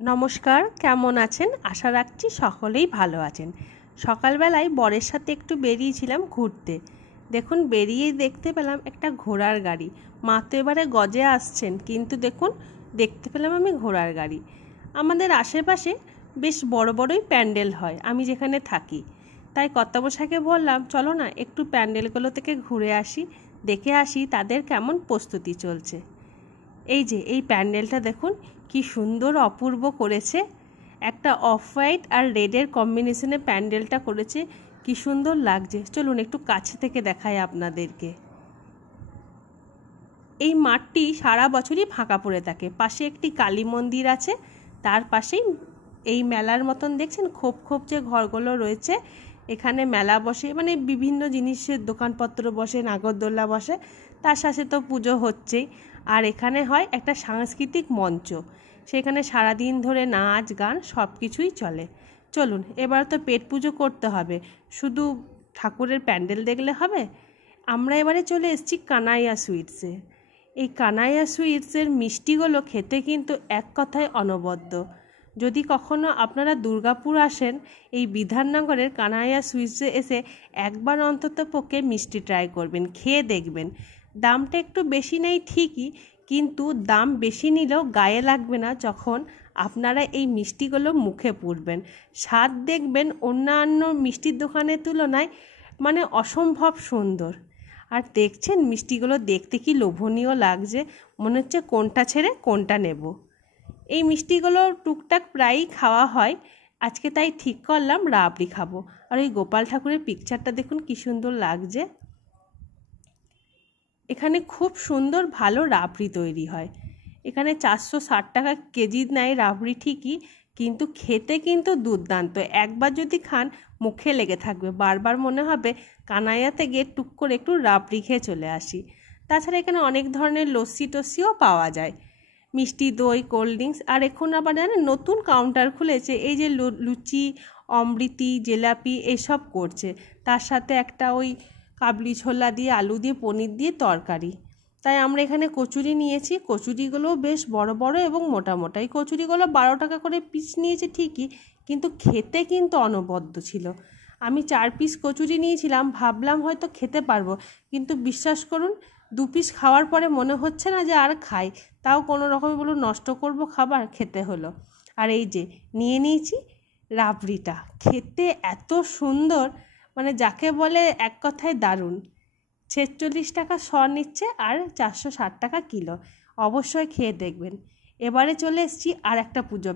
নমস্কার, কেমন আছেন? আশা রাখছি সকলেই ভালো আছেন। সকালবেলায় বরের সাথে একটু বেরিয়েছিলাম ঘুরতে। দেখুন, বেরিয়েই দেখতে পেলাম একটা ঘোড়ার গাড়ি। মা তো এবারে গজে আসছেন, কিন্তু দেখুন দেখতে পেলাম আমি ঘোড়ার গাড়ি। আমাদের আশেপাশে বেশ বড় বড়ই প্যান্ডেল হয় আমি যেখানে থাকি। তাই কর্তামশাইকে বললাম, চলো না একটু প্যান্ডেলগুলো থেকে ঘুরে আসি, দেখে আসি তাদের কেমন প্রস্তুতি চলছে। এই যে এই প্যান্ডেলটা দেখুন কি সুন্দর অপূর্ব করেছে। একটা অফ হোয়াইট আর রেডের কম্বিনেশনে প্যান্ডেলটা করেছে, কি সুন্দর লাগছে। চলুন একটু কাছে থেকে দেখাই আপনাদেরকে। এই মাঠটি সারা বছরই ফাঁকা পড়ে থাকে। পাশে একটি কালী মন্দির আছে, তার পাশেই এই মেলার মতন দেখছেন খোপ খোপ যে ঘরগুলো রয়েছে, এখানে মেলা বসে, মানে বিভিন্ন জিনিসের দোকানপত্র বসে, নাগরদোল্লা বসে, তার সাথে তো পুজো হচ্ছেই। আর এখানে হয় একটা সাংস্কৃতিক মঞ্চ, সেখানে সারাদিন ধরে নাচ গান সব কিছুই চলে। চলুন, এবার তো পেট পুজো করতে হবে, শুধু ঠাকুরের প্যান্ডেল দেখলে হবে। আমরা এবারে চলে এসেছি কানাইয়া সুইটসে। এই কানাইয়া সুইটসের মিষ্টিগুলো খেতে কিন্তু এক কথায় অনবদ্য। যদি কখনো আপনারা দুর্গাপুর আসেন, এই বিধাননগরের কানাইয়া সুইটসে এসে একবার অন্তত পক্ষে মিষ্টি ট্রাই করবেন, খেয়ে দেখবেন। দামটা একটু বেশি নেই ঠিকই, কিন্তু দাম বেশি নিলেও গায়ে লাগবে না যখন আপনারা এই মিষ্টিগুলো মুখে পুরবেন। স্বাদ দেখবেন অন্যান্য মিষ্টির দোকানের তুলনায় মানে অসম্ভব সুন্দর। আর দেখছেন মিষ্টিগুলো দেখতে কি লোভনীয় লাগছে, মনে হচ্ছে কোনটা ছেড়ে কোনটা নেব। এই মিষ্টিগুলো টুকটাক প্রায়ই খাওয়া হয়, আজকে তাই ঠিক করলাম রাবড়ি খাবো। আর ওই গোপাল ঠাকুরের পিকচারটা দেখুন কি সুন্দর লাগছে। এখানে খুব সুন্দর ভালো রাবড়ি তৈরি হয়। এখানে 460 টাকা কেজি নেয় রাবড়ি ঠিকই, কিন্তু খেতে কিন্তু দুর্দান্ত। একবার যদি খান মুখে লেগে থাকবে, বারবার মনে হবে কানাইয়াতে গিয়ে টুক করে একটু রাবড়ি খেয়ে চলে আসি। তাছাড়া এখানে অনেক ধরনের লস্যি টস্যিও পাওয়া যায়, মিষ্টি দই, কোল্ড ড্রিঙ্কস। আর এখন আবার জানেন নতুন কাউন্টার খুলেছে, এই যে লুচি, অমৃতি, জিলাপি এসব করছে। তার সাথে একটা ওই কাবলি ছোলা দিয়ে, আলু দিয়ে, পনির দিয়ে তরকারি। তাই আমরা এখানে কচুরি নিয়েছি। কচুরিগুলোও বেশ বড় বড় এবং মোটা মোটা। এই কচুরিগুলো 12 টাকা করে পিস নিয়েছে ঠিকই, কিন্তু খেতে কিন্তু অনবদ্য ছিল। আমি 4 পিস কচুরি নিয়েছিলাম, ভাবলাম হয়তো খেতে পারবো, কিন্তু বিশ্বাস করুন 2 পিস খাওয়ার পরে মনে হচ্ছে না যে আর খাই। তাও কোনো রকমে বলো নষ্ট করব খাবার, খেতে হলো। আর এই যে নিয়ে নিয়েছি রাবড়িটা, খেতে এত সুন্দর, মানে যাকে বলে এক কথায় দারুণ। 46 টাকা শ নিচ্ছে আর 460 টাকা কিলো। অবশ্যই খেয়ে দেখবেন। এবারে চলে এসেছি আর একটা পুজো